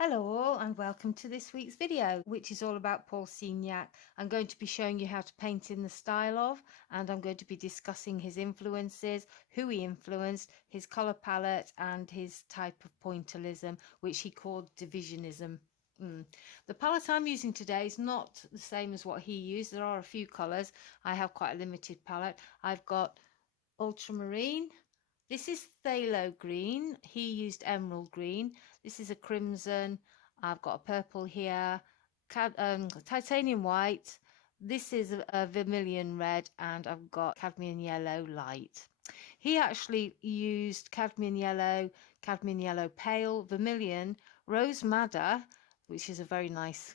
Hello all and welcome to this week's video, which is all about Paul Signac. I'm going to be showing you how to paint in the style of, and I'm going to be discussing his influences, who he influenced, his colour palette and his type of pointillism, which he called divisionism. The palette I'm using today is not the same as what he used. There are a few colours. I have quite a limited palette. I've got ultramarine. This is phthalo green. He used emerald green. This is a crimson. I've got a purple here. Titanium white. This is a vermilion red, and I've got cadmium yellow light. He actually used cadmium yellow pale, vermilion, rose madder, which is a very nice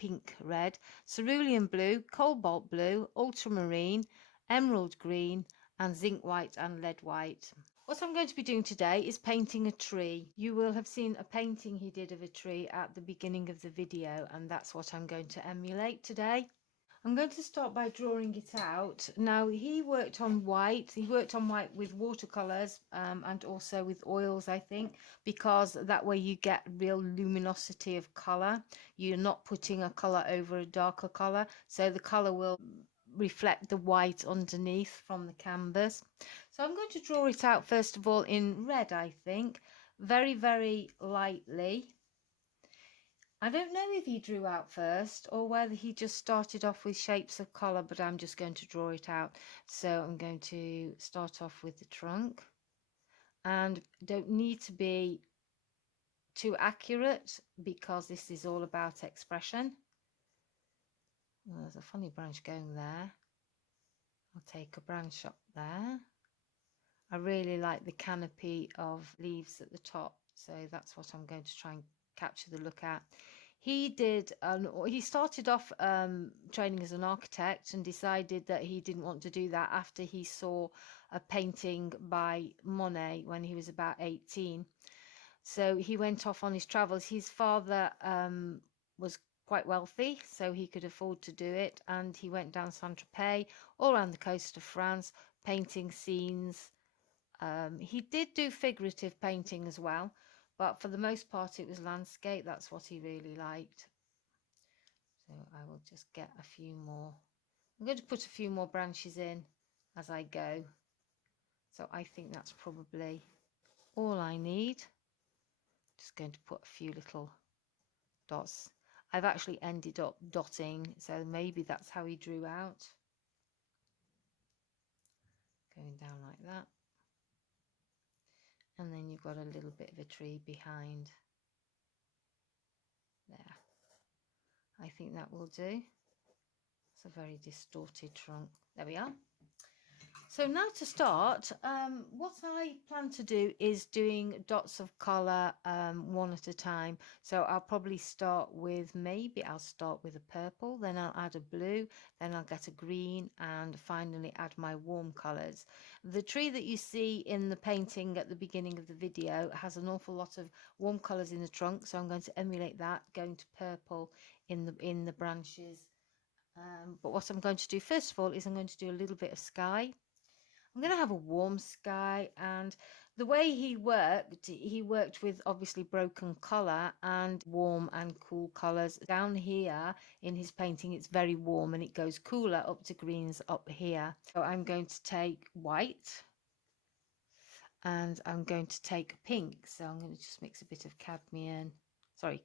pink red, cerulean blue, cobalt blue, ultramarine, emerald green, and zinc white and lead white. What I'm going to be doing today is painting a tree. You will have seen a painting he did of a tree at the beginning of the video, and that's what I'm going to emulate today. I'm going to start by drawing it out. Now, he worked on white. He worked on white with watercolors and also with oils, I think, because that way you get real luminosity of color. You're not putting a color over a darker color, so the color will reflect the white underneath from the canvas. So I'm going to draw it out first of all in red, I think, very, very lightly. I don't know if he drew out first or whether he just started off with shapes of colour, but I'm just going to draw it out. So I'm going to start off with the trunk, and don't need to be too accurate because this is all about expression. Well, there's a funny branch going there. I'll take a branch up there. I really like the canopy of leaves at the top, so that's what I'm going to try and capture the look at. He started off training as an architect and decided that he didn't want to do that after he saw a painting by Monet when he was about 18. So he went off on his travels. His father was quite wealthy, so he could afford to do it, and he went down Saint-Tropez, all around the coast of France, painting scenes. He did do figurative painting as well, but for the most part it was landscape. That's what he really liked. So I will just get a few more. I'm going to put a few more branches in as I go. So I think that's probably all I need. Just going to put a few little dots. I've actually ended up dotting, so maybe that's how he drew out. Going down like that. And then you've got a little bit of a tree behind there. I think that will do. It's a very distorted trunk. There we are. So now to start, what I plan to do is doing dots of colour one at a time. So I'll probably start with, I'll start with a purple, then I'll add a blue, then I'll get a green, and finally add my warm colours. The tree that you see in the painting at the beginning of the video has an awful lot of warm colours in the trunk, so I'm going to emulate that, going to purple in the branches. But what I'm going to do first of all is I'm going to do a little bit of sky. I'm going to have a warm sky, and the way he worked with obviously broken colour and warm and cool colours. Down here in his painting it's very warm and it goes cooler up to greens up here. So I'm going to take white and I'm going to take pink. So I'm going to just mix a bit of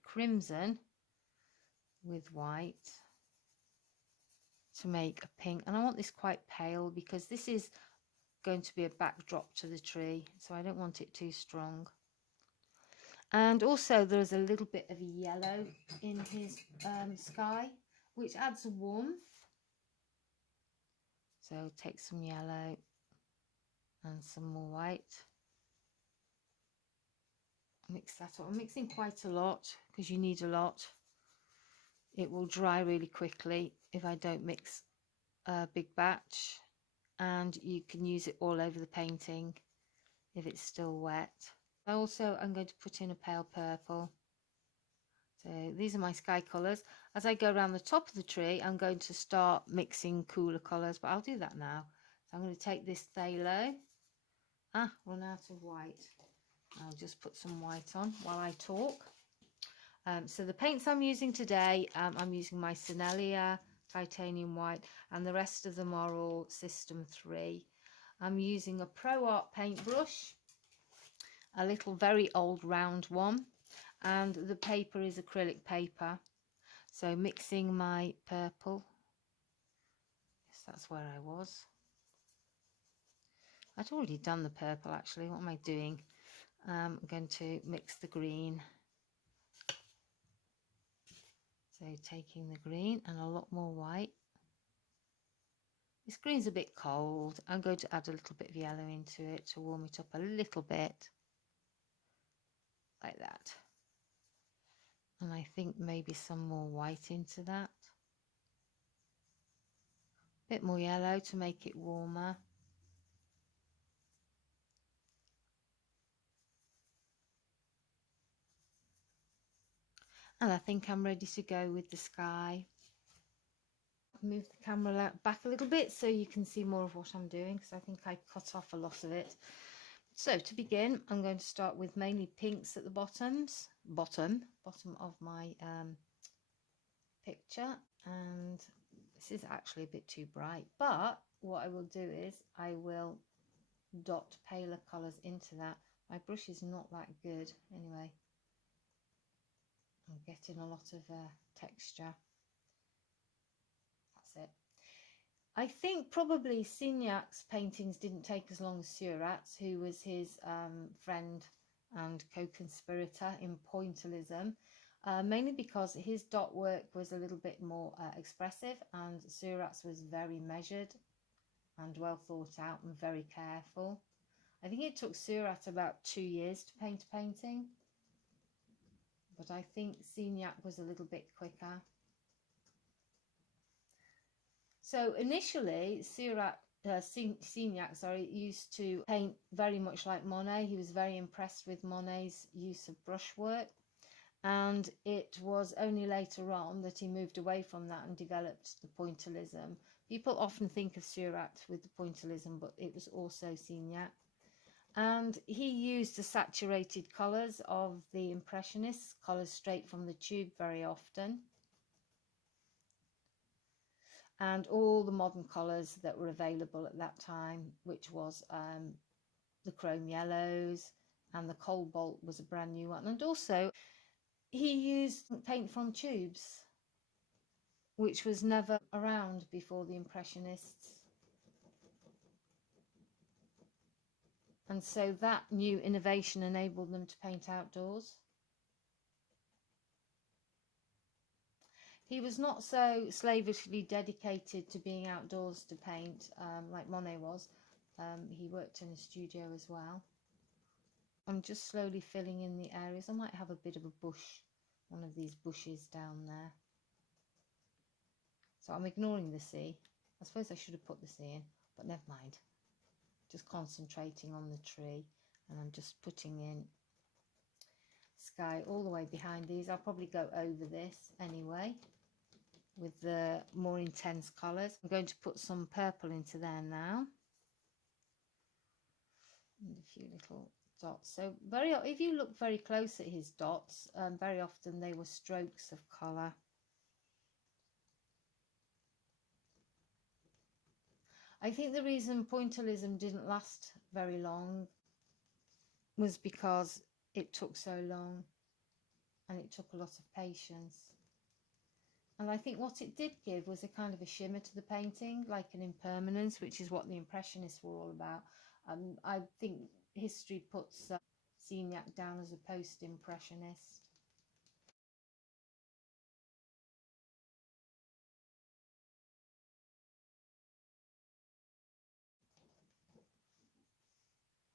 crimson with white to make a pink. And I want this quite pale because this is going to be a backdrop to the tree, so I don't want it too strong. And also there's a little bit of yellow in his sky, which adds a warmth. So take some yellow and some more white, mix that up. I'm mixing quite a lot because you need a lot. It will dry really quickly if I don't mix a big batch, and you can use it all over the painting if it's still wet. Also, I'm going to put in a pale purple. So these are my sky colours. As I go around the top of the tree, I'm going to start mixing cooler colours, but I'll do that now. So I'm going to take this phthalo. Run out of white. I'll just put some white on while I talk. So the paints I'm using today, I'm using my Sennelier titanium white, and the rest of them are all System 3. I'm using a Pro Art paintbrush, a little very old round one, and the paper is acrylic paper. So mixing my purple. Yes, that's where I was. I'd already done the purple actually. What am I doing? I'm going to mix the green. So taking the green and a lot more white. This green's a bit cold. I'm going to add a little bit of yellow into it to warm it up a little bit. Like that. And I think maybe some more white into that. A bit more yellow to make it warmer. And I think I'm ready to go with the sky. Move the camera back a little bit so you can see more of what I'm doing, because I think I cut off a lot of it. So to begin, I'm going to start with mainly pinks at the bottom of my picture, and this is actually a bit too bright, but what I will do is I will dot paler colours into that. My brush is not that good anyway. I'm getting a lot of texture. That's it. I think probably Signac's paintings didn't take as long as Seurat's, who was his friend and co-conspirator in Pointillism, mainly because his dot work was a little bit more expressive, and Seurat's was very measured and well thought out and very careful. I think it took Seurat about 2 years to paint a painting, but I think Signac was a little bit quicker. So initially, Signac used to paint very much like Monet. He was very impressed with Monet's use of brushwork, and it was only later on that he moved away from that and developed the Pointillism. People often think of Seurat with the Pointillism, but it was also Signac. And he used the saturated colours of the Impressionists, colours straight from the tube very often, and all the modern colours that were available at that time, which was the chrome yellows, and the cobalt was a brand new one. And also he used paint from tubes, which was never around before the Impressionists. And so that new innovation enabled them to paint outdoors. He was not so slavishly dedicated to being outdoors to paint like Monet was. He worked in a studio as well. I'm just slowly filling in the areas. I might have a bit of a bush, one of these bushes down there. So I'm ignoring the sea. I suppose I should have put the sea in, but never mind. Just concentrating on the tree, and I'm just putting in sky all the way behind these. I'll probably go over this anyway with the more intense colours. I'm going to put some purple into there now, and a few little dots. So if you look very close at his dots, very often they were strokes of colour. I think the reason Pointillism didn't last very long was because it took so long and it took a lot of patience. And I think what it did give was a kind of a shimmer to the painting, like an impermanence, which is what the Impressionists were all about. I think history puts Signac down as a post-impressionist.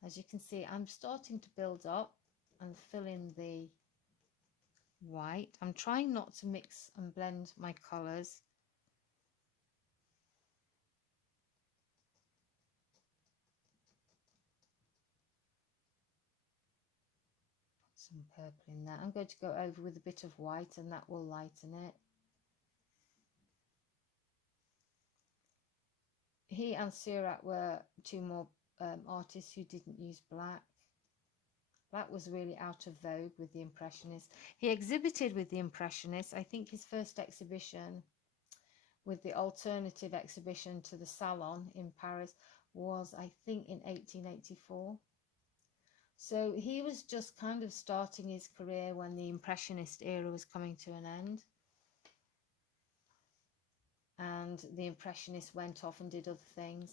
As you can see, I'm starting to build up and fill in the white. I'm trying not to mix and blend my colours. Some purple in there. I'm going to go over with a bit of white, and that will lighten it. He and Seurat were two more artists who didn't use black. That was really out of vogue with the Impressionists. He exhibited with the Impressionists. I think his first exhibition with the alternative exhibition to the Salon in Paris was, I think, in 1884. So he was just kind of starting his career when the Impressionist era was coming to an end. And the Impressionists went off and did other things.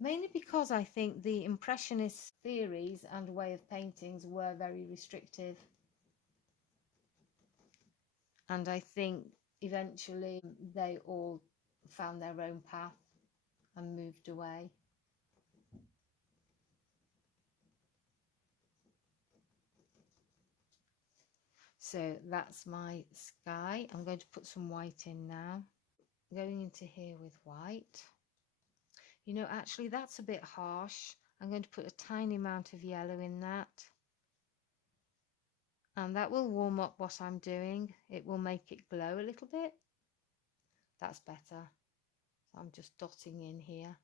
Mainly because I think the Impressionist theories and way of paintings were very restrictive. And I think eventually they all found their own path and moved away. So that's my sky. I'm going to put some white in now. Going into here with white. You know, actually that's a bit harsh. I'm going to put a tiny amount of yellow in that. And that will warm up what I'm doing. It will make it glow a little bit. That's better. So I'm just dotting in here.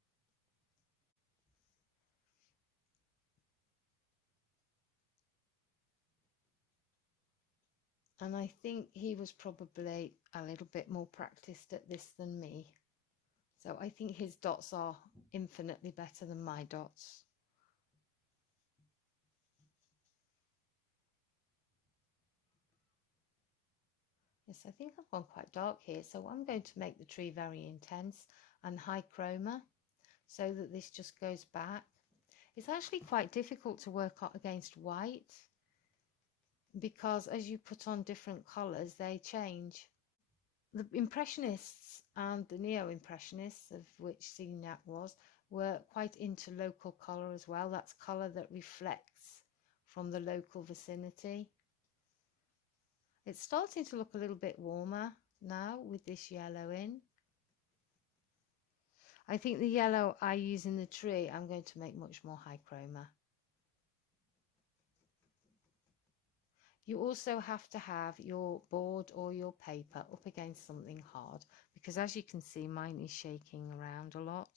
And I think he was probably a little bit more practiced at this than me. So I think his dots are infinitely better than my dots. Yes, I think I've gone quite dark here. So I'm going to make the tree very intense and high chroma so that this just goes back. It's actually quite difficult to work against white because as you put on different colours, they change. The Impressionists and the Neo-Impressionists, of which Signac was, were quite into local colour as well. That's colour that reflects from the local vicinity. It's starting to look a little bit warmer now with this yellow in. I think the yellow I use in the tree, I'm going to make much more high chroma. You also have to have your board or your paper up against something hard because as you can see, mine is shaking around a lot.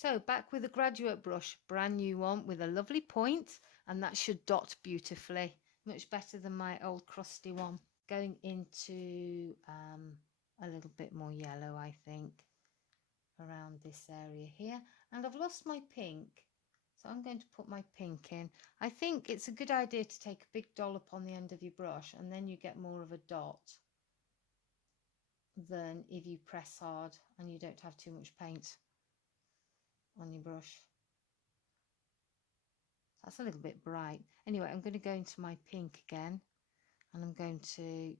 So back with a graduate brush, brand new one with a lovely point, and that should dot beautifully, much better than my old crusty one. Going into a little bit more yellow, I think, around this area here. And I've lost my pink, so I'm going to put my pink in. I think it's a good idea to take a big dollop on the end of your brush, and then you get more of a dot than if you press hard and you don't have too much paint on your brush. That's a little bit bright. Anyway, I'm going to go into my pink again, and I'm going to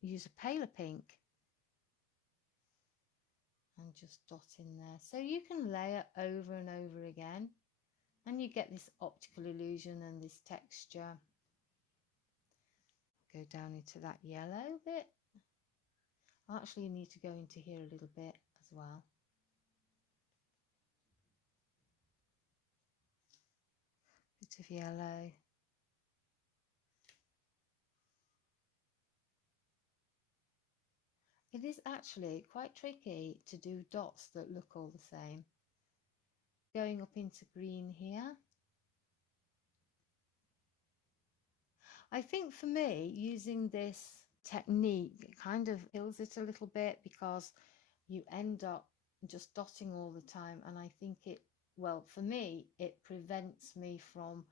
use a paler pink and just dot in there. So you can layer over and over again, and you get this optical illusion and this texture. Go down into that yellow bit. I actually need to go into here a little bit as well. Bit of yellow. It is actually quite tricky to do dots that look all the same. Going up into green here. I think for me, using this technique kind of kills it a little bit because you end up just dotting all the time, and I think it, well, for me, it prevents me from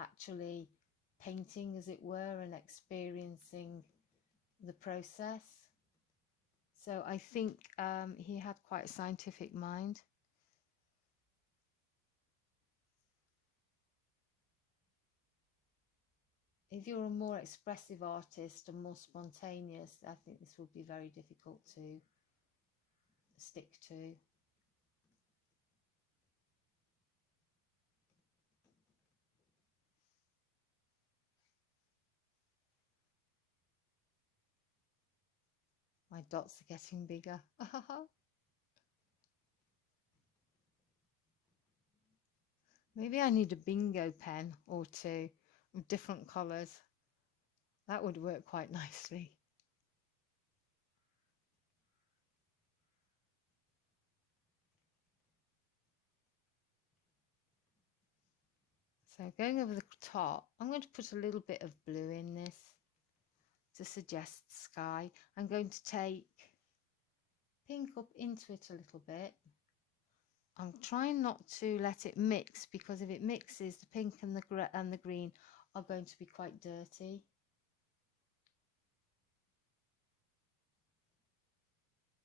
actually painting, as it were, and experiencing the process. So I think he had quite a scientific mind. If you're a more expressive artist and more spontaneous, I think this would be very difficult to stick to. My dots are getting bigger. Maybe I need a bingo pen or two of different colours. That would work quite nicely. So going over the top, I'm going to put a little bit of blue in this to suggest sky. I'm going to take pink up into it a little bit. I'm trying not to let it mix, because if it mixes, the pink and the green are going to be quite dirty.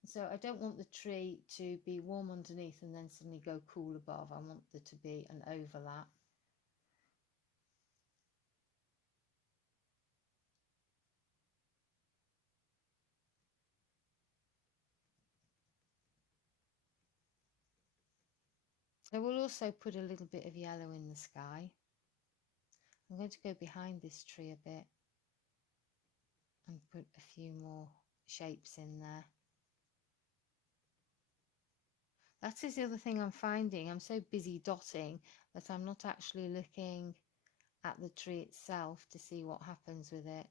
So I don't want the tree to be warm underneath and then suddenly go cool above. I want there to be an overlap. I will also put a little bit of yellow in the sky. I'm going to go behind this tree a bit and put a few more shapes in there. That is the other thing I'm finding. I'm so busy dotting that I'm not actually looking at the tree itself to see what happens with it.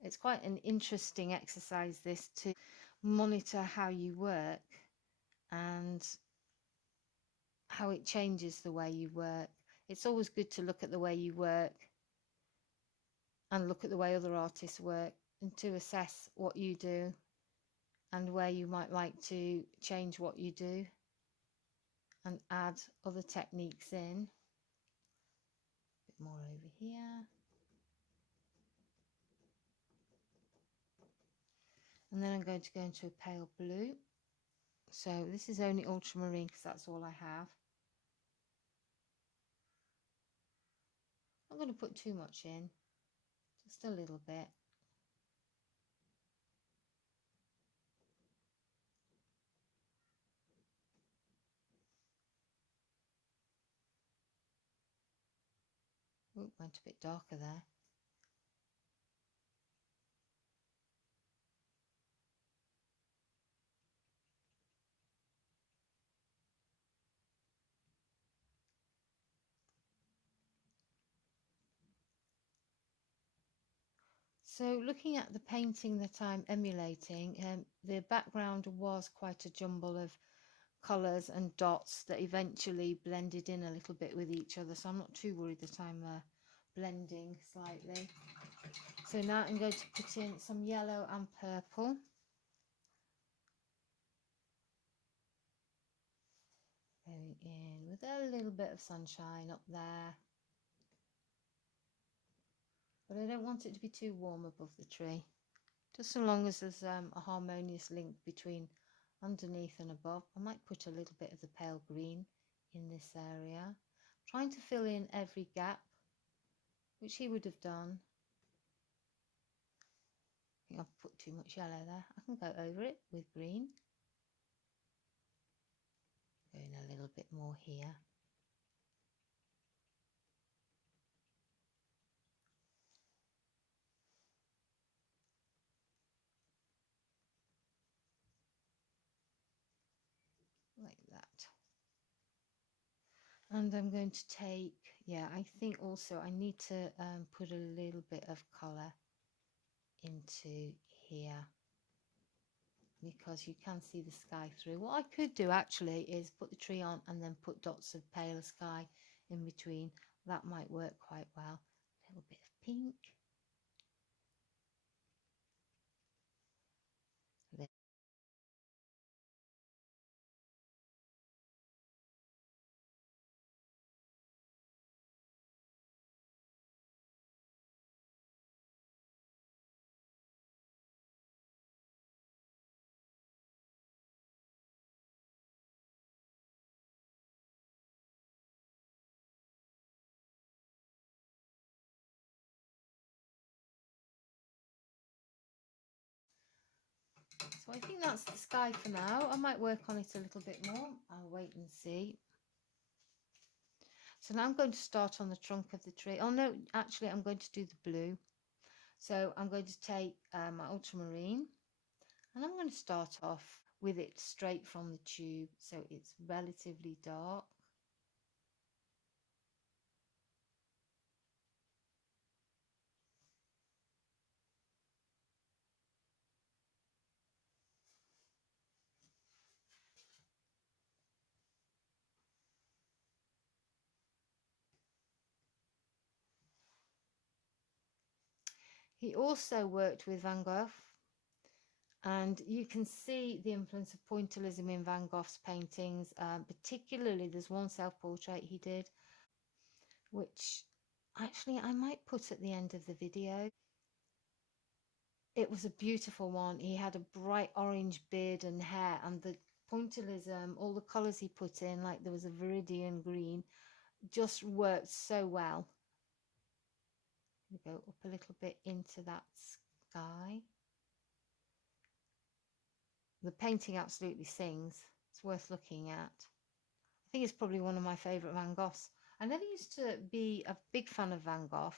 It's quite an interesting exercise, this, to monitor how you work and how it changes the way you work. It's always good to look at the way you work and look at the way other artists work, and to assess what you do and where you might like to change what you do and add other techniques in. A bit more over here. And then I'm going to go into a pale blue. So this is only ultramarine because that's all I have. I'm going to put too much in, just a little bit. Ooh, went a bit darker there. So looking at the painting that I'm emulating, the background was quite a jumble of colours and dots that eventually blended in a little bit with each other, so I'm not too worried that I'm blending slightly. So now I'm going to put in some yellow and purple. Going in with a little bit of sunshine up there. But I don't want it to be too warm above the tree. Just so long as there's a harmonious link between underneath and above. I might put a little bit of the pale green in this area. I'm trying to fill in every gap, which he would have done. I think I've put too much yellow there. I can go over it with green. Going a little bit more here. Like that. And I'm going to take, yeah, I think also I need to put a little bit of colour into here, because you can see the sky through. What I could do actually is put the tree on and then put dots of paler sky in between. That might work quite well. A little bit of pink. So I think that's the sky for now. I might work on it a little bit more. I'll wait and see. So now I'm going to start on the trunk of the tree. Oh no, actually I'm going to do the blue. So I'm going to take my ultramarine, and I'm going to start off with it straight from the tube, so it's relatively dark. He also worked with Van Gogh, and you can see the influence of Pointillism in Van Gogh's paintings. Particularly, there's one self-portrait he did, which actually I might put at the end of the video. It was a beautiful one. He had a bright orange beard and hair, and the Pointillism, all the colours he put in, like there was a viridian green, just worked so well. We go up a little bit into that sky. The painting absolutely sings. It's worth looking at. I think it's probably one of my favourite Van Goghs. I never used to be a big fan of Van Gogh,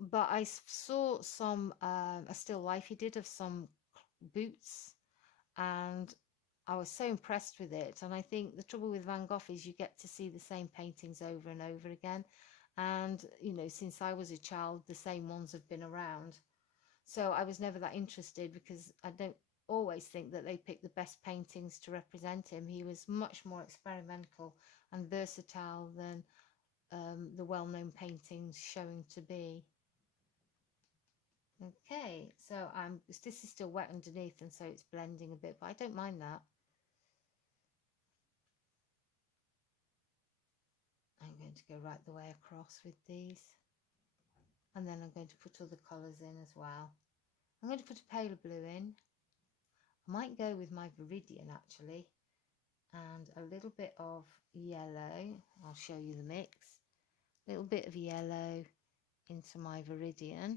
but I saw some a still life he did of some boots, and I was so impressed with it. And I think the trouble with Van Gogh is you get to see the same paintings over and over again. And, you know, since I was a child, the same ones have been around. So I was never that interested, because I don't always think that they picked the best paintings to represent him. He was much more experimental and versatile than the well-known paintings showing to be. Okay, so this is still wet underneath, and so it's blending a bit, but I don't mind that. I'm going to go right the way across with these, and then I'm going to put other colours in as well. I'm going to put a paler blue in. I might go with my Viridian actually, and a little bit of yellow. I'll show you the mix. A little bit of yellow into my Viridian,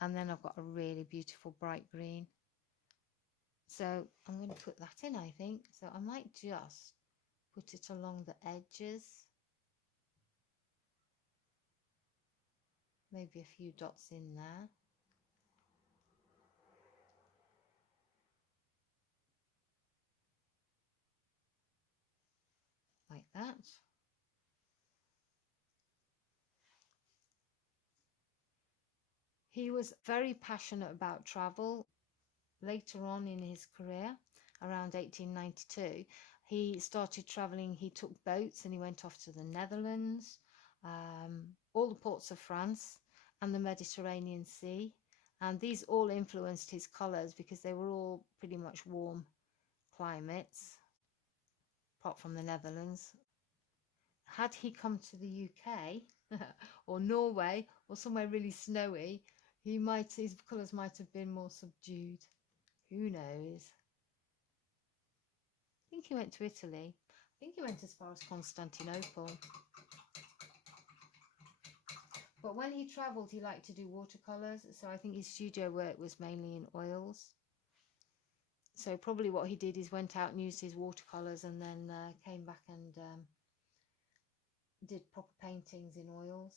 and then I've got a really beautiful bright green. So I'm going to put that in, I think. So I might just put it along the edges, maybe a few dots in there. Like that. He was very passionate about travel. Later on in his career, around 1892, he started traveling. He took boats and he went off to the Netherlands, all the ports of France, and the Mediterranean Sea. And these all influenced his colours, because they were all pretty much warm climates, apart from the Netherlands. Had he come to the UK or Norway or somewhere really snowy, his colours might have been more subdued. Who knows? I think he went to Italy. I think he went as far as Constantinople. But when he travelled, he liked to do watercolours, so I think his studio work was mainly in oils. So probably what he did is went out and used his watercolours, and then came back and did proper paintings in oils.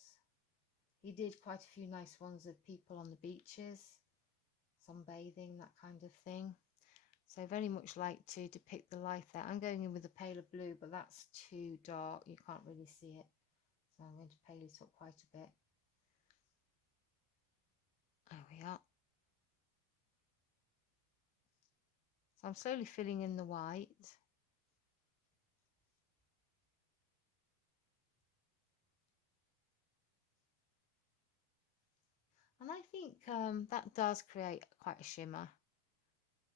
He did quite a few nice ones of people on the beaches, sunbathing, that kind of thing. So very much like to depict the life there. I'm going in with a paler blue, but that's too dark. You can't really see it. So I'm going to pale it up quite a bit. There we are. So I'm slowly filling in the white. And I think that does create quite a shimmer,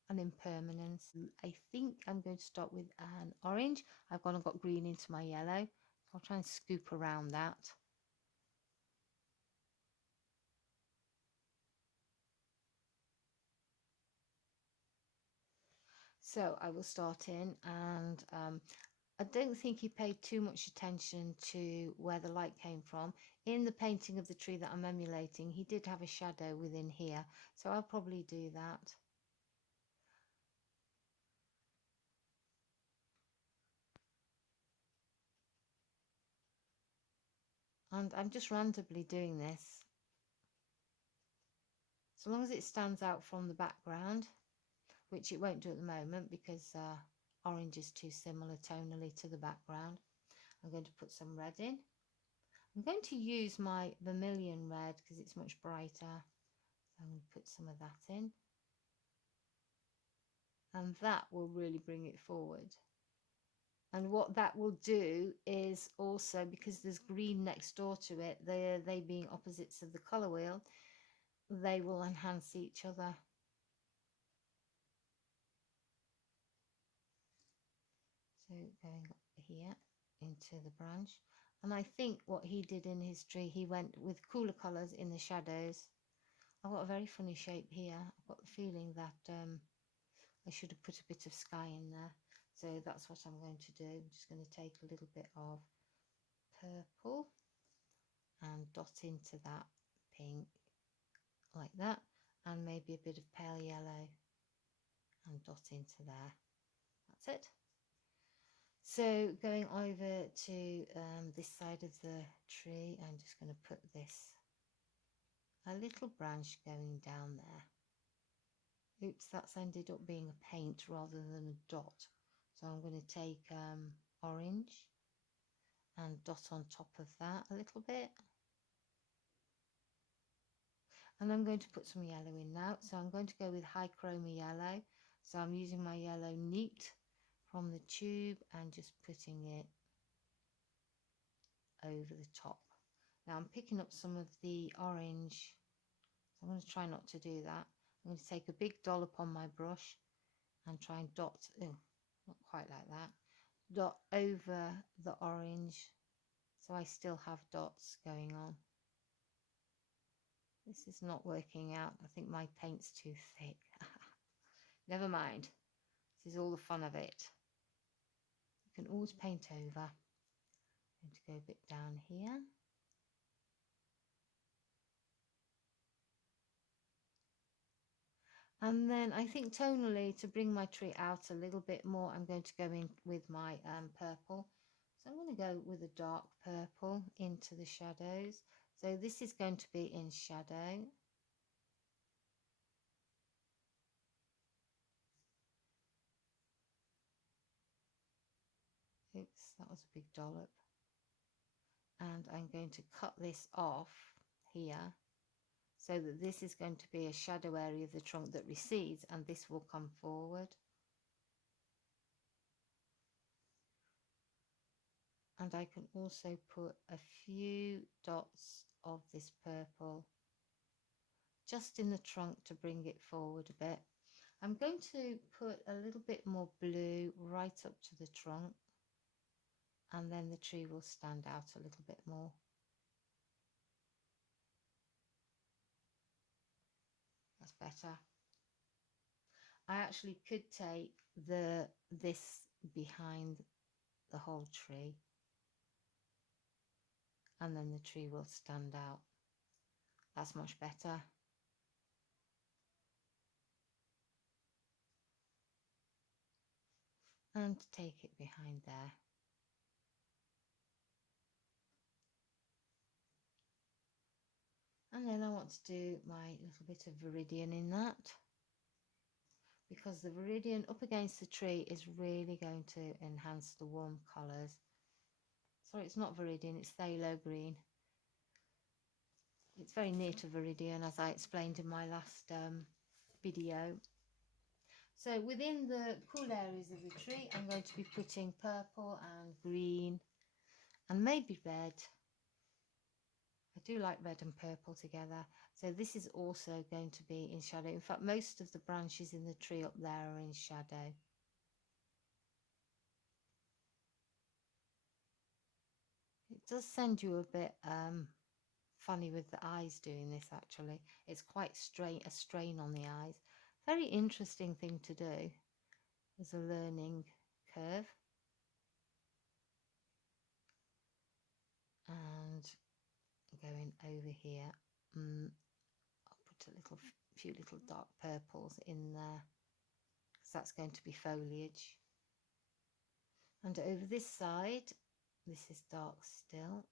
an impermanence. I think I'm going to start with an orange. I've gone and got green into my yellow. So I'll try and scoop around that. So I will start in, and I don't think he paid too much attention to where the light came from. In the painting of the tree that I'm emulating, he did have a shadow within here, so I'll probably do that. And I'm just randomly doing this. So long as it stands out from the background, which it won't do at the moment because orange is too similar tonally to the background. I'm going to put some red in. I'm going to use my vermilion red because it's much brighter. So I'm going to put some of that in. And that will really bring it forward. And what that will do is also, because there's green next door to it, they being opposites of the colour wheel, they will enhance each other. So going up here into the branch. And I think what he did in his tree, he went with cooler colours in the shadows. I've got a very funny shape here. I've got the feeling that I should have put a bit of sky in there. So that's what I'm going to do. I'm just going to take a little bit of purple and dot into that pink like that, and maybe a bit of pale yellow and dot into there. That's it. So going over to this side of the tree, I'm just going to put this, a little branch going down there. Oops, that's ended up being a paint rather than a dot. So I'm going to take orange and dot on top of that a little bit. And I'm going to put some yellow in now. So I'm going to go with high chroma yellow. So I'm using my yellow neat from the tube and just putting it over the top. Now I'm picking up some of the orange. So I'm going to try not to do that. I'm going to take a big dollop on my brush and try and dot, not quite like that, dot over the orange so I still have dots going on. This is not working out. I think my paint's too thick. Never mind. This is all the fun of it. You can always paint over. I'm going to go a bit down here. And then I think tonally, to bring my tree out a little bit more, I'm going to go in with my purple. So I'm going to go with a dark purple into the shadows. So this is going to be in shadow. Oops, that was a big dollop. And I'm going to cut this off here so that this is going to be a shadow area of the trunk that recedes, and this will come forward. And I can also put a few dots of this purple just in the trunk to bring it forward a bit. I'm going to put a little bit more blue right up to the trunk, and then the tree will stand out a little bit more. That's better. I actually could take this behind the whole tree, and then the tree will stand out. That's much better. And take it behind there. And then I want to do my little bit of viridian in that, because the viridian up against the tree is really going to enhance the warm colours. Sorry, it's not viridian, it's phthalo green. It's very near to viridian, as I explained in my last video. So within the cool areas of the tree, I'm going to be putting purple and green and maybe red. I do like red and purple together. So this is also going to be in shadow. In fact, most of the branches in the tree up there are in shadow. It does send you a bit funny with the eyes doing this, actually. It's quite a strain on the eyes. Very interesting thing to do as a learning curve. And going over here, I'll put a few little dark purples in there, because that's going to be foliage. And over this side, this is dark still.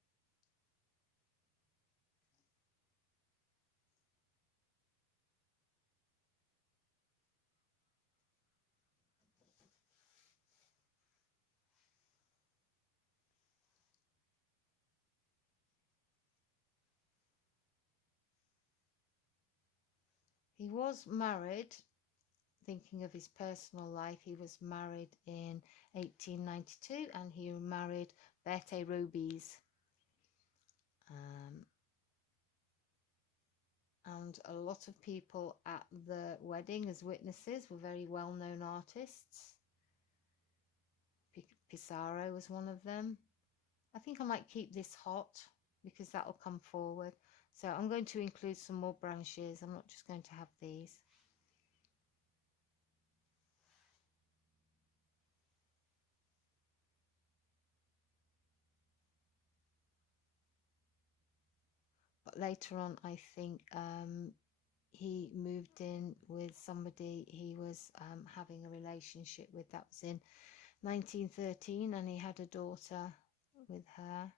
He was married, thinking of his personal life, he was married in 1892 and he married Berthe Robes. And a lot of people at the wedding as witnesses were very well-known artists. Pissarro was one of them. I think I might keep this hot because that will come forward. So I'm going to include some more branches. I'm not just going to have these. But later on, I think he moved in with somebody he was having a relationship with. That was in 1913, and he had a daughter with her.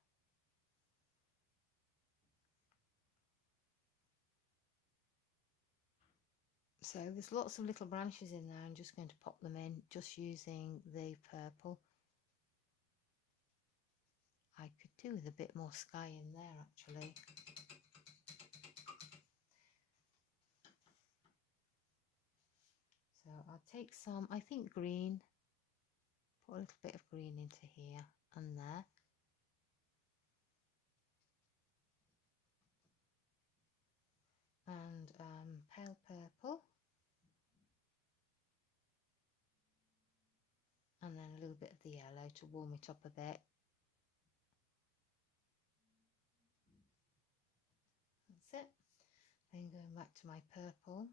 So there's lots of little branches in there. I'm just going to pop them in, just using the purple. I could do with a bit more sky in there, actually. So I'll take some, I think green, put a little bit of green into here and there. And pale purple. And then a little bit of the yellow to warm it up a bit. That's it. Then going back to my purple.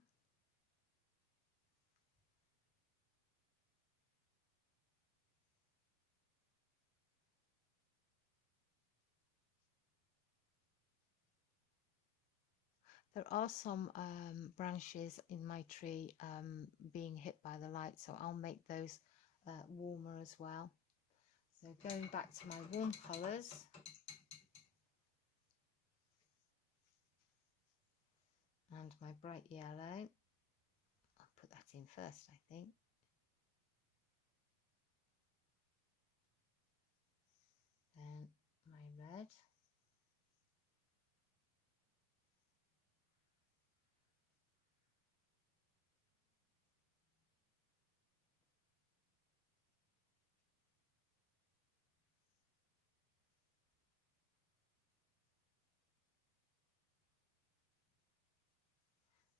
There are some branches in my tree being hit by the light, so I'll make those warmer as well. So going back to my warm colours, and my bright yellow, I'll put that in first, I think. Then my red.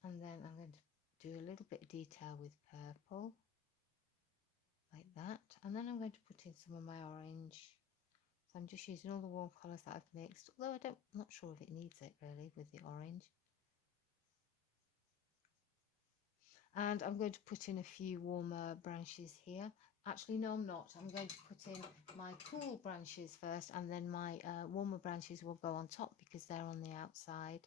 And then I'm going to do a little bit of detail with purple, like that. And then I'm going to put in some of my orange. So I'm just using all the warm colours that I've mixed, although I'm not sure if it needs it really with the orange. And I'm going to put in a few warmer branches here. Actually, no, I'm not. I'm going to put in my cool branches first, and then my warmer branches will go on top because they're on the outside.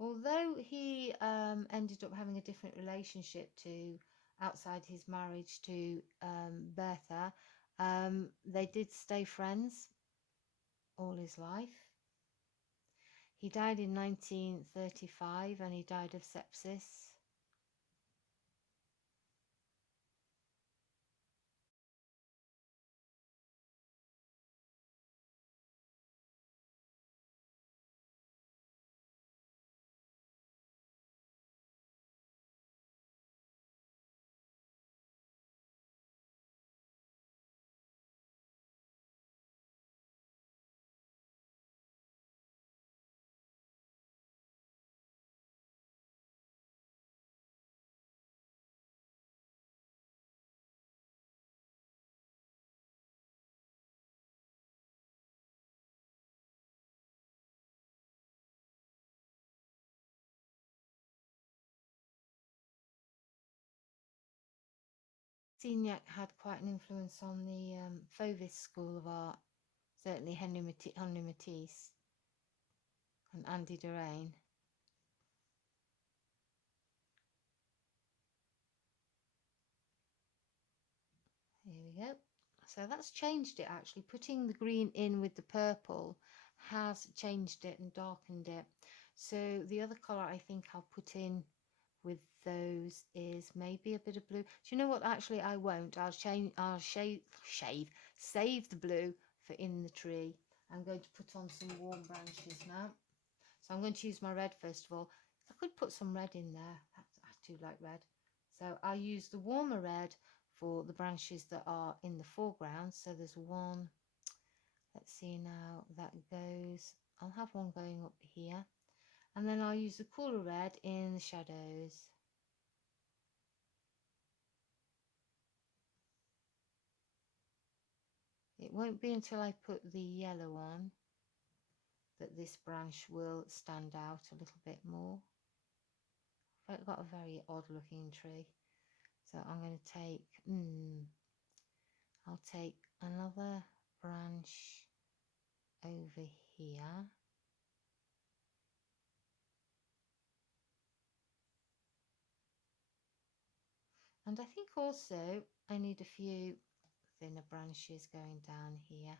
Although he ended up having a different relationship to outside his marriage to Bertha, they did stay friends all his life. He died in 1935 and he died of sepsis. Signac had quite an influence on the Fauvis School of Art, certainly Henri Matisse and Andy Derain. Here we go. So that's changed it actually. Putting the green in with the purple has changed it and darkened it. So the other colour I think I'll put in with those is maybe a bit of blue. Do you know what? Actually, I won't. I'll save the blue for in the tree. I'm going to put on some warm branches now. So I'm going to use my red first of all. I could put some red in there. I do like red. So I'll use the warmer red for the branches that are in the foreground. So there's one, let's see now, that goes, I'll have one going up here. And then I'll use the cooler red in the shadows. It won't be until I put the yellow on that this branch will stand out a little bit more. I've got a very odd looking tree. So I'm going to take, I'll take another branch over here. And I think also I need a few thinner branches going down here.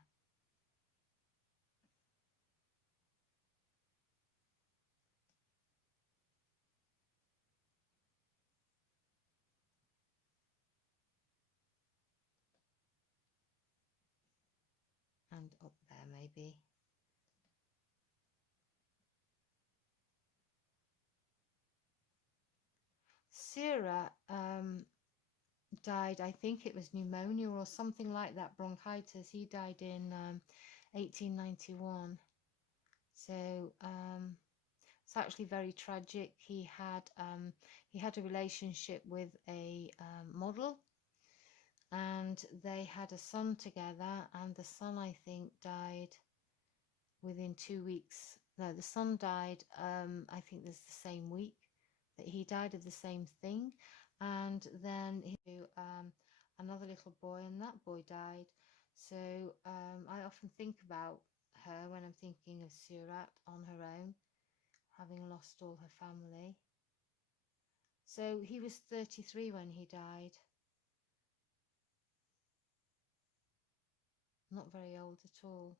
And up there maybe. Sarah died, I think it was pneumonia or something like that, bronchitis. He died in 1891. So it's actually very tragic. He had a relationship with a model, and they had a son together, and the son, I think, died within 2 weeks. No, the son died, I think there's the same week that he died of the same thing. And then he another little boy, and that boy died. So I often think about her when I'm thinking of Surat on her own, having lost all her family. So he was 33 when he died. Not very old at all.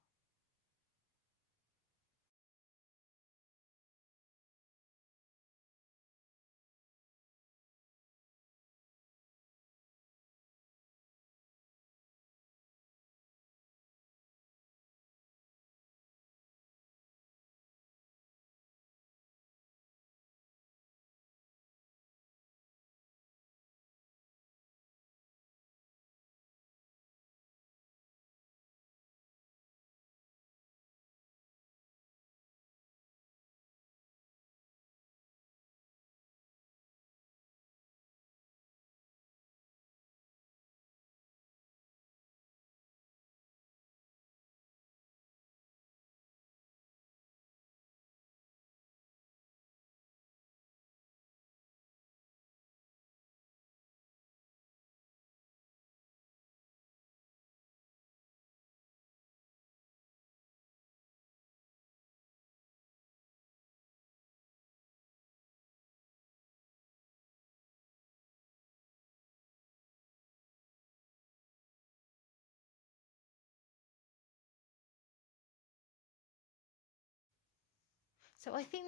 So I think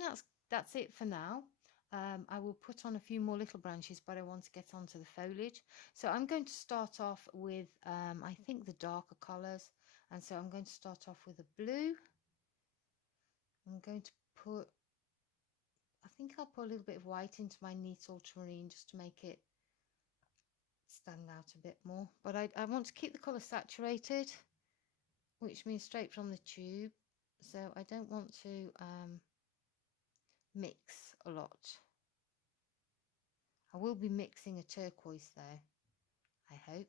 that's it for now. I will put on a few more little branches, but I want to get onto the foliage. So I'm going to start off with, I think, the darker colours. And so I'm going to start off with a blue. I'm going to put, I think I'll put a little bit of white into my neat ultramarine just to make it stand out a bit more. But I want to keep the colour saturated, which means straight from the tube. So I don't want to mix a lot. I will be mixing a turquoise though, I hope,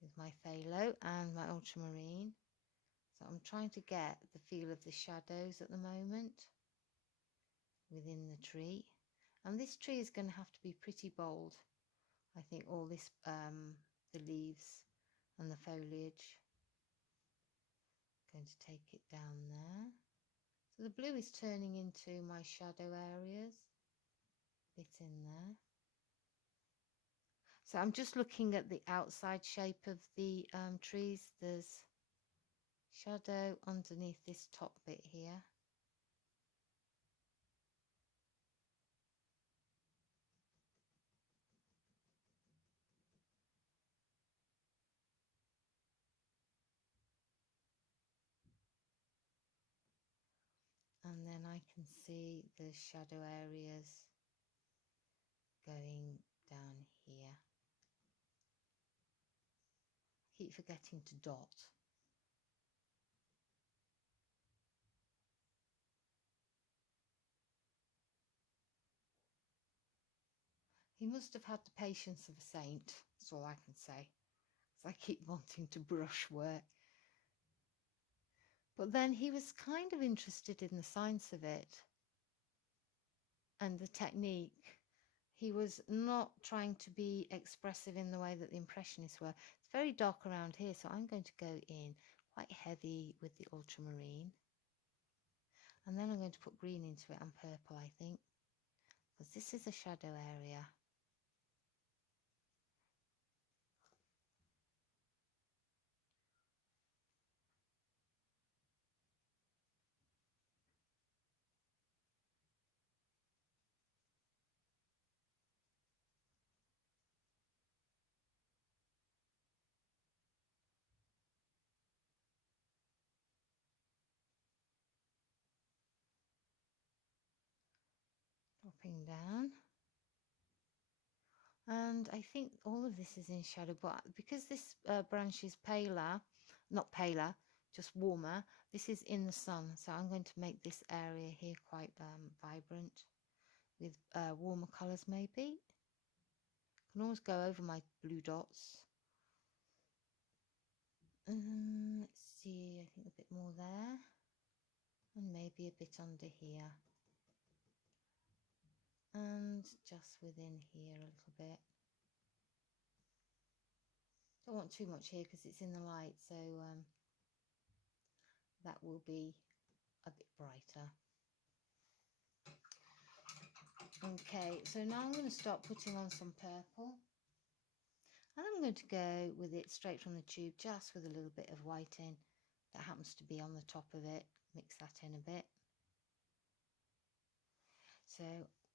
with my phthalo and my ultramarine. So I'm trying to get the feel of the shadows at the moment within the tree. And this tree is going to have to be pretty bold. I think all this, the leaves and the foliage. I'm going to take it down there. So the blue is turning into my shadow areas, a bit in there. So I'm just looking at the outside shape of the trees. There's shadow underneath this top bit here. And then I can see the shadow areas going down here. I keep forgetting to dot. He must have had the patience of a saint, that's all I can say. I keep wanting to brush work. But then he was kind of interested in the science of it and the technique. He was not trying to be expressive in the way that the Impressionists were. It's very dark around here, so I'm going to go in quite heavy with the ultramarine. And then I'm going to put green into it and purple, I think, because this is a shadow area. Dropping down. And I think all of this is in shadow, but because this branch is paler, not paler, just warmer, this is in the sun. So I'm going to make this area here quite vibrant with warmer colours maybe. I can always go over my blue dots. Let's see, I think a bit more there. And maybe a bit under here. And just within here a little bit. Don't want too much here because it's in the light, so that will be a bit brighter. Okay, so now I'm going to start putting on some purple. And I'm going to go with it straight from the tube, just with a little bit of white in that happens to be on the top of it. Mix that in a bit. So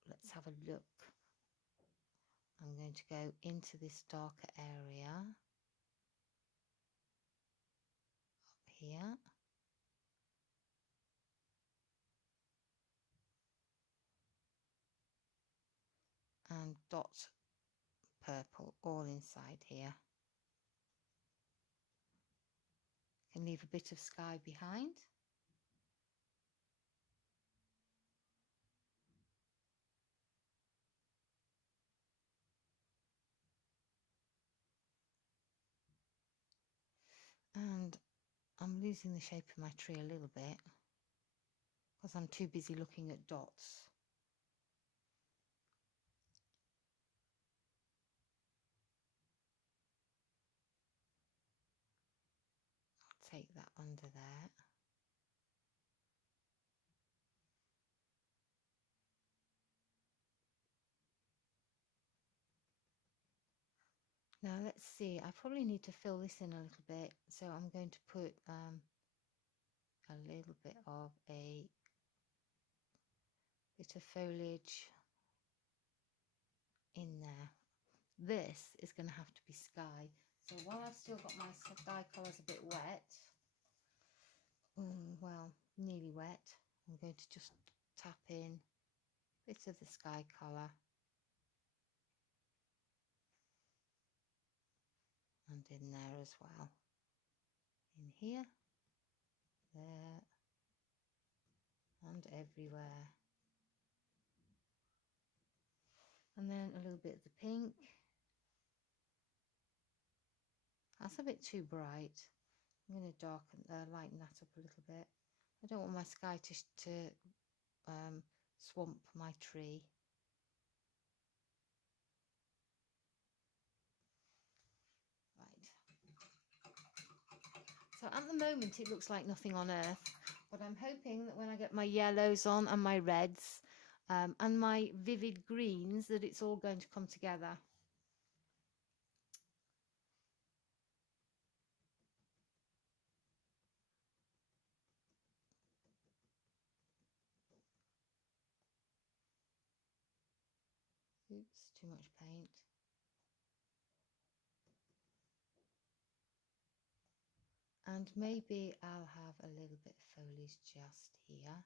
let's have a look. I'm going to go into this darker area up here. And dot purple all inside here. Can leave a bit of sky behind. And I'm losing the shape of my tree a little bit because I'm too busy looking at dots. I'll take that under there. Now let's see, I probably need to fill this in a little bit, so I'm going to put a little bit of a bit of foliage in there. This is going to have to be sky, so while I've still got my sky colours a bit wet, well, nearly wet, I'm going to just tap in a bit of the sky colour and in there as well, in here, there and everywhere, and then a little bit of the pink. That's a bit too bright. I'm going to lighten that up a little bit. I don't want my sky to swamp my tree. Right. So at the moment it looks like nothing on earth, but I'm hoping that when I get my yellows on and my reds and my vivid greens, that it's all going to come together. Oops, too much paint. And maybe I'll have a little bit of foliage just here.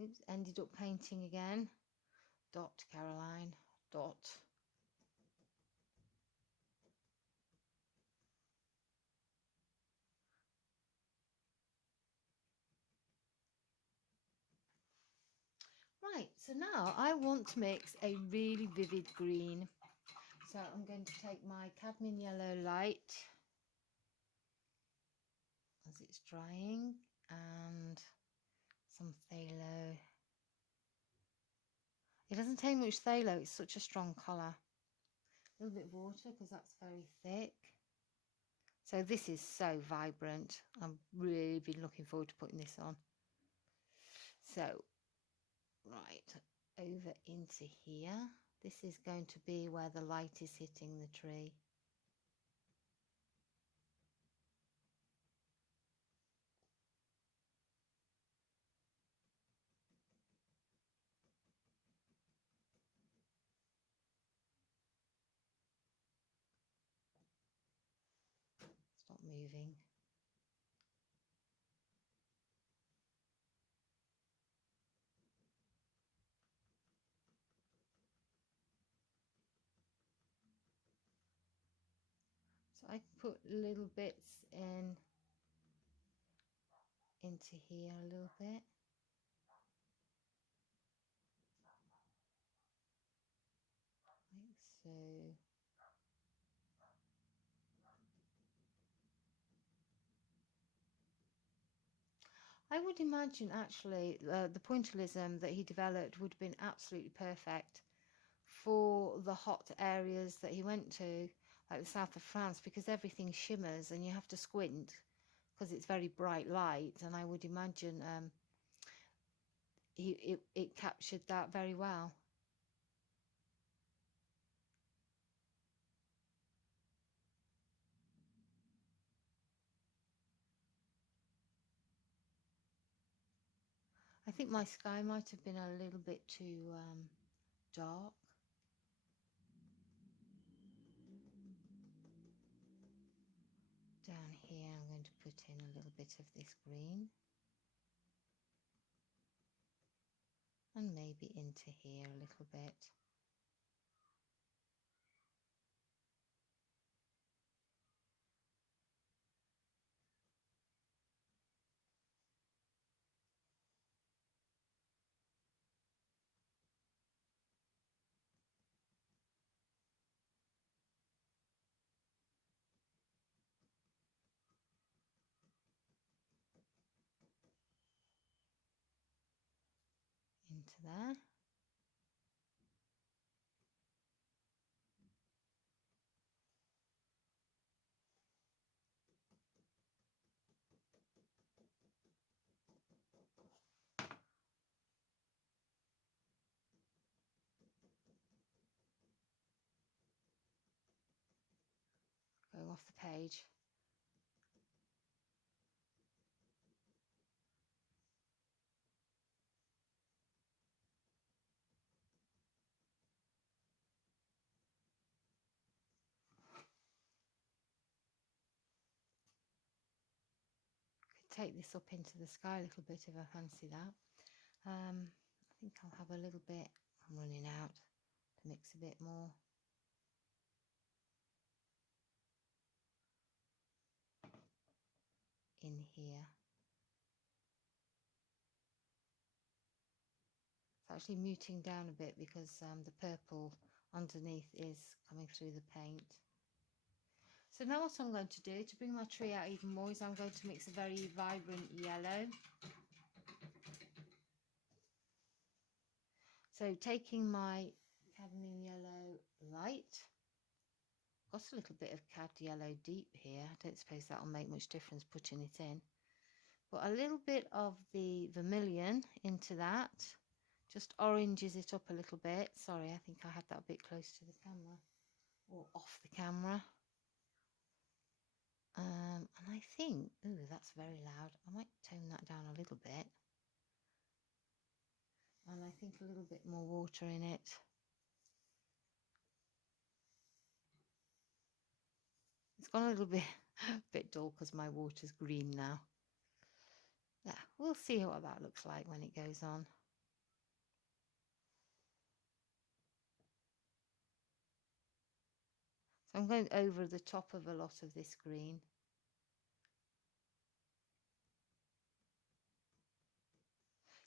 Oops, ended up painting again. Dot, Caroline, dot. Right, so now I want to mix a really vivid green. So I'm going to take my cadmium yellow light as it's drying and some phthalo. It doesn't take much phthalo, it's such a strong colour. A little bit of water because that's very thick. So this is so vibrant. I've really been looking forward to putting this on. So, right, over into here. This is going to be where the light is hitting the tree. Stop moving. So I put little bits into here a little bit. Like so. I would imagine actually the pointillism that he developed would have been absolutely perfect for the hot areas that he went to, like the south of France, because everything shimmers and you have to squint because it's very bright light, and I would imagine it captured that very well. I think my sky might have been a little bit too dark. Down here I'm going to put in a little bit of this green, and maybe into here a little bit. Into there. Going off the page. Could take this up into the sky a little bit if I fancy that. I think I'll have a little bit. I'm running out to mix a bit more. In here. It's actually muting down a bit because the purple underneath is coming through the paint. So now what I'm going to do to bring my tree out even more is I'm going to mix a very vibrant yellow. So taking my cadmium yellow light, got a little bit of cad yellow deep here. I don't suppose that'll make much difference putting it in. But a little bit of the vermilion into that, just oranges it up a little bit. Sorry, I think I had that a bit close to the camera or off the camera. And I think, ooh, that's very loud. I might tone that down a little bit. And I think a little bit more water in it. It's gone a little bit dull because my water's green now. Yeah, we'll see what that looks like when it goes on. So I'm going over the top of a lot of this green.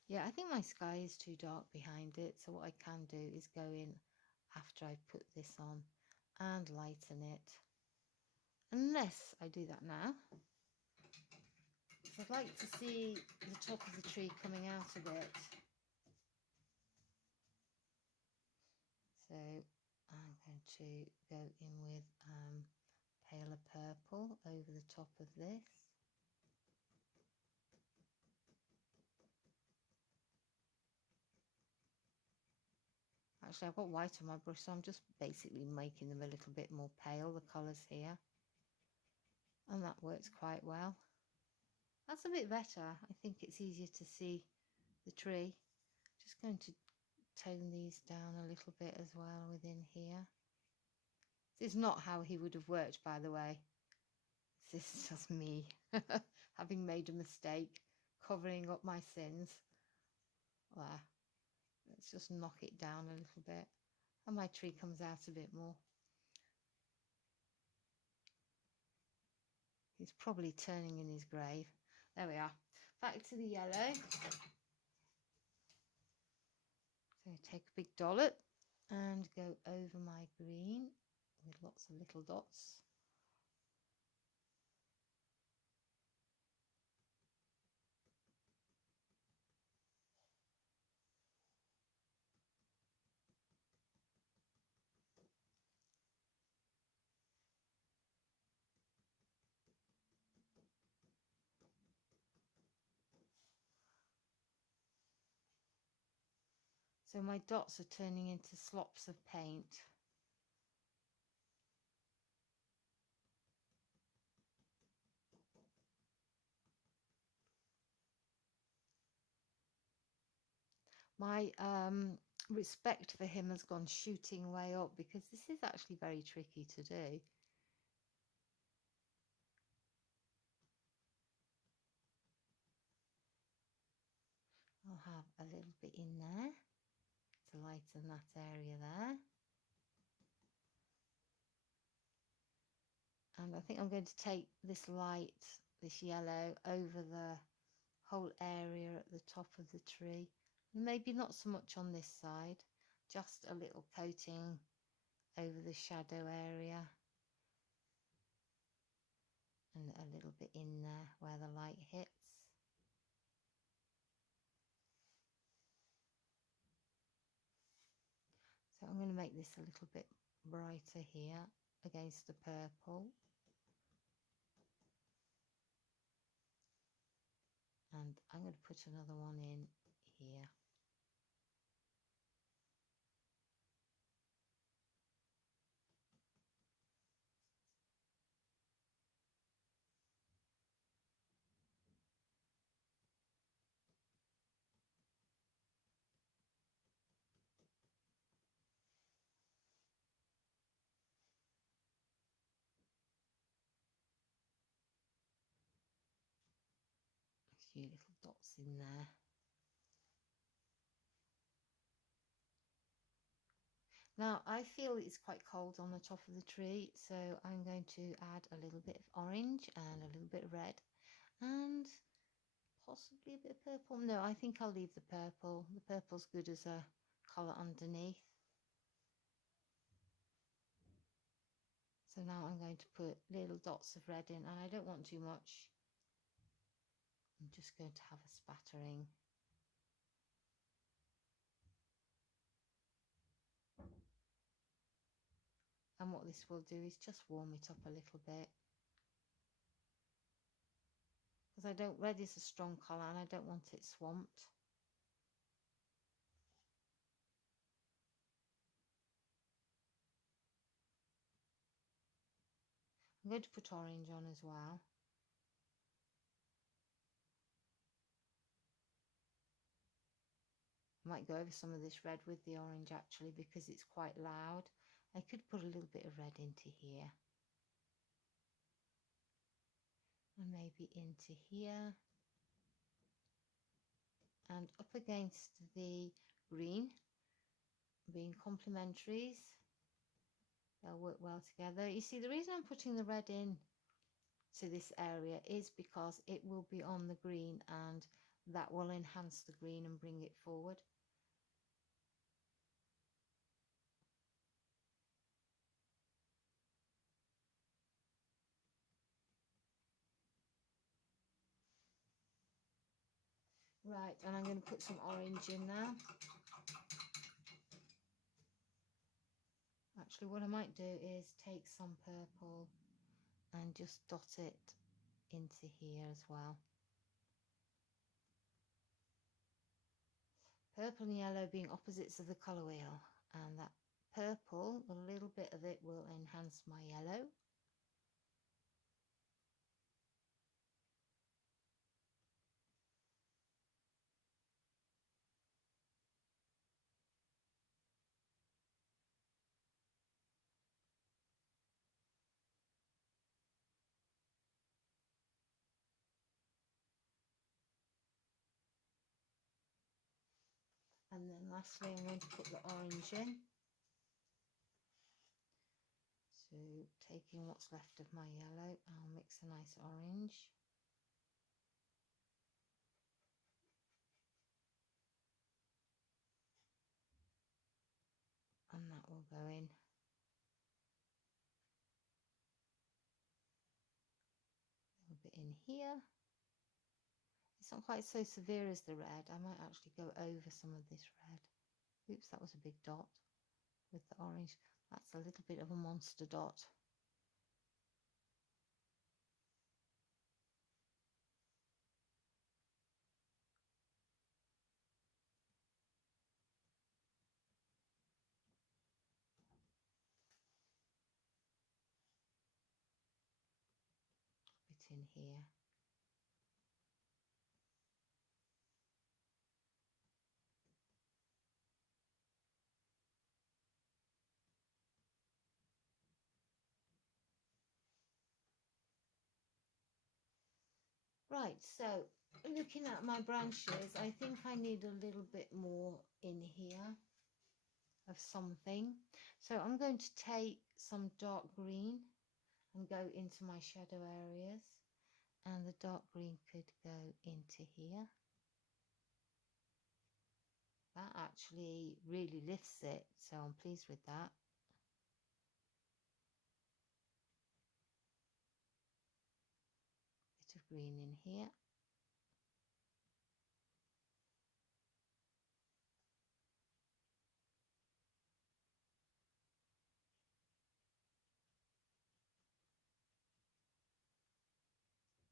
Yeah, I think my sky is too dark behind it, so what I can do is go in after I put this on and lighten it. Unless I do that now. I'd like to see the top of the tree coming out a bit. So I'm going to go in with paler purple over the top of this. Actually, I've got white on my brush, so I'm just basically making them a little bit more pale, the colours here. And that works quite well. That's a bit better. I think it's easier to see the tree. Just going to tone these down a little bit as well within here. This is not how he would have worked, by the way. This is just me having made a mistake, covering up my sins. There. Let's just knock it down a little bit. And my tree comes out a bit more. He's probably turning in his grave. There we are. Back to the yellow. So take a big dollop and go over my green with lots of little dots. So my dots are turning into slops of paint. My respect for him has gone shooting way up because this is actually very tricky to do. I'll have a little bit in there to lighten that area there. And I think I'm going to take this light, this yellow, over the whole area at the top of the tree. Maybe not so much on this side, just a little coating over the shadow area. And a little bit in there where the light hits. So I'm going to make this a little bit brighter here against the purple. And I'm going to put another one in here. A few little dots in there. Now I feel it's quite cold on the top of the tree, so I'm going to add a little bit of orange and a little bit of red and possibly a bit of purple. No, I think I'll leave the purple. The purple's good as a colour underneath. So now I'm going to put little dots of red in, and I don't want too much. I'm just going to have a spattering. And what this will do is just warm it up a little bit. Because red is a strong colour and I don't want it swamped. I'm going to put orange on as well. I might go over some of this red with the orange actually because it's quite loud. I could put a little bit of red into here. And maybe into here. And up against the green, being complementaries. They'll work well together. You see, the reason I'm putting the red in to this area is because it will be on the green, and that will enhance the green and bring it forward. Right, and I'm going to put some orange in now. Actually, what I might do is take some purple and just dot it into here as well. Purple and yellow being opposites of the colour wheel, and that purple, a little bit of it will enhance my yellow. And then lastly, I'm going to put the orange in. So taking what's left of my yellow, I'll mix a nice orange. And that will go in. A little bit in here. It's not quite so severe as the red. I might actually go over some of this red. Oops, that was a big dot with the orange. That's a little bit of a monster dot. A bit in here. Right, so looking at my branches, I think I need a little bit more in here of something. So I'm going to take some dark green and go into my shadow areas, and the dark green could go into here. That actually really lifts it, so I'm pleased with that. Bit of green in here.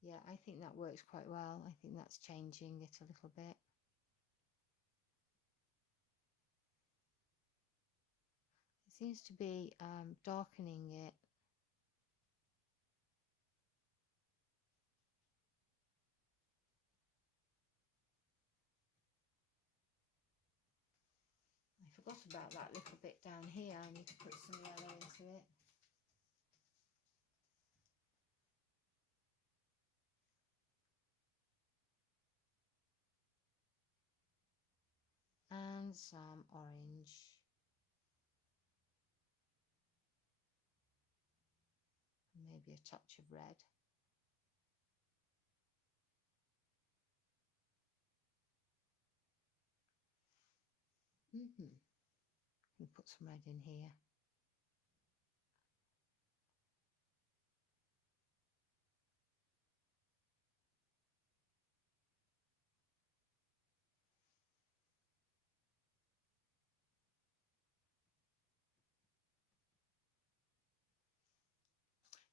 Yeah, I think that works quite well. I think that's changing it a little bit. It seems to be darkening it. I forgot about that little bit down here. I need to put some yellow into it. And some orange. Maybe a touch of red. And put some red in here.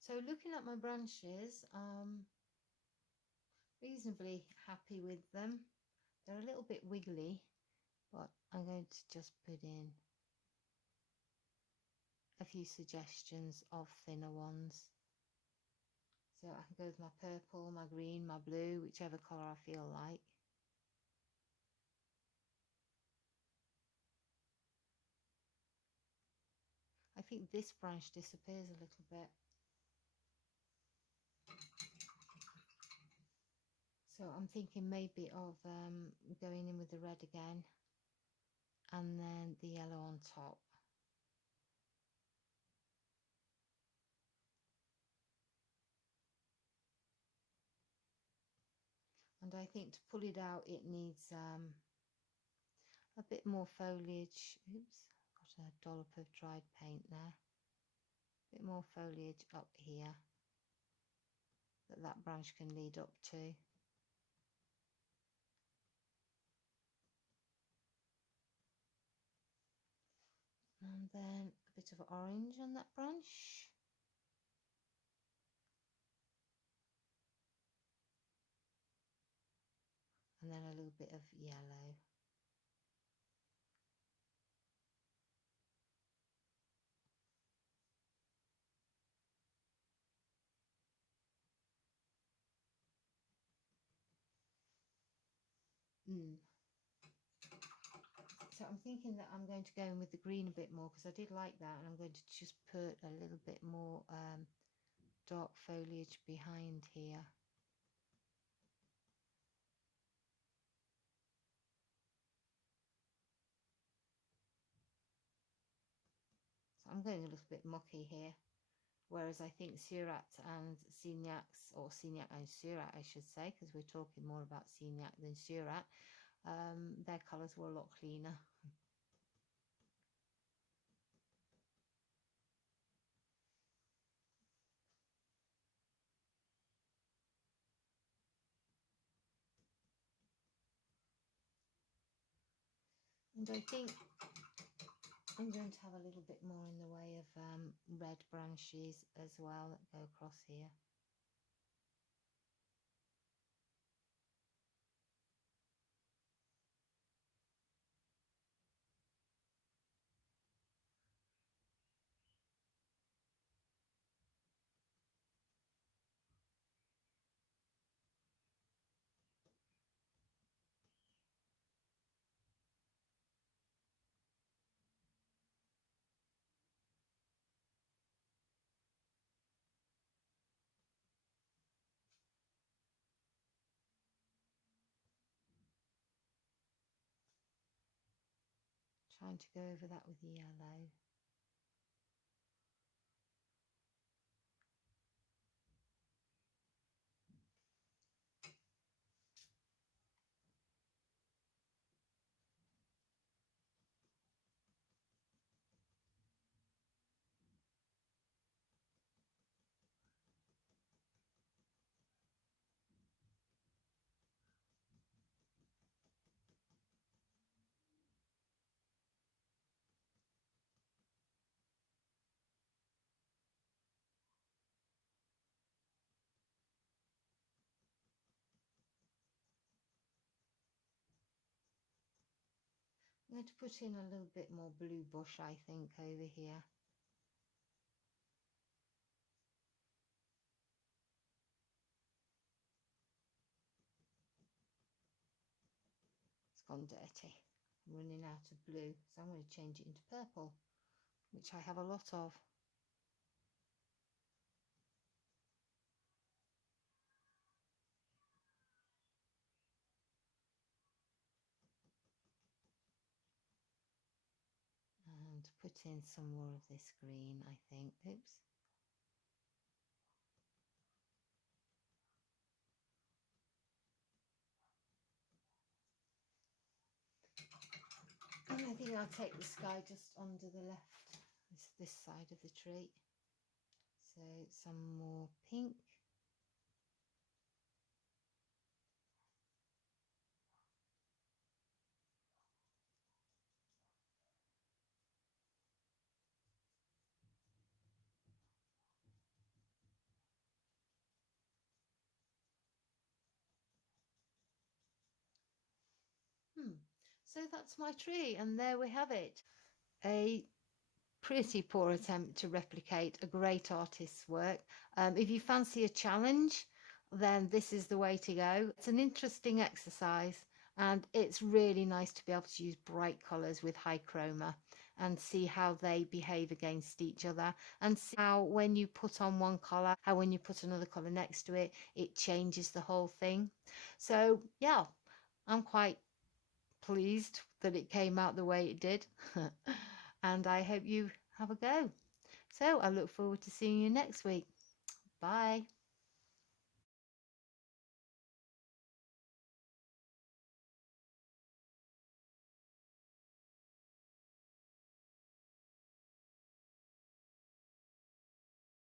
So looking at my branches, reasonably happy with them. They're a little bit wiggly, but I'm going to just put in a few suggestions of thinner ones. So I can go with my purple, my green, my blue, whichever colour I feel like. I think this branch disappears a little bit. So I'm thinking maybe of going in with the red again, and then the yellow on top. I think to pull it out it needs a bit more foliage. Oops, got a dollop of dried paint there. A bit more foliage up here that branch can lead up to. And then a bit of orange on that branch. And then a little bit of yellow. So I'm thinking that I'm going to go in with the green a bit more because I did like that, and I'm going to just put a little bit more dark foliage behind here. So I'm going a little bit mucky here, whereas I think Signac and Signac's, or Signac and Signac I should say, because we're talking more about Signac than Signac, their colours were a lot cleaner. And I think I'm going to have a little bit more in the way of red branches as well that go across here. Trying to go over that with yellow. I'm going to put in a little bit more blue bush, I think, over here. It's gone dirty. I'm running out of blue, so I'm going to change it into purple, which I have a lot of. And put in some more of this green, I think. Oops. And I think I'll take the sky just under the left, this side of the tree. So some more pink. So that's my tree, and there we have it. A pretty poor attempt to replicate a great artist's work. If you fancy a challenge, then this is the way to go. It's an interesting exercise, and it's really nice to be able to use bright colours with high chroma and see how they behave against each other, and see how when you put on one colour, how when you put another colour next to it, it changes the whole thing. So yeah, I'm quite pleased that it came out the way it did. And I hope you have a go. So I look forward to seeing you next week. Bye.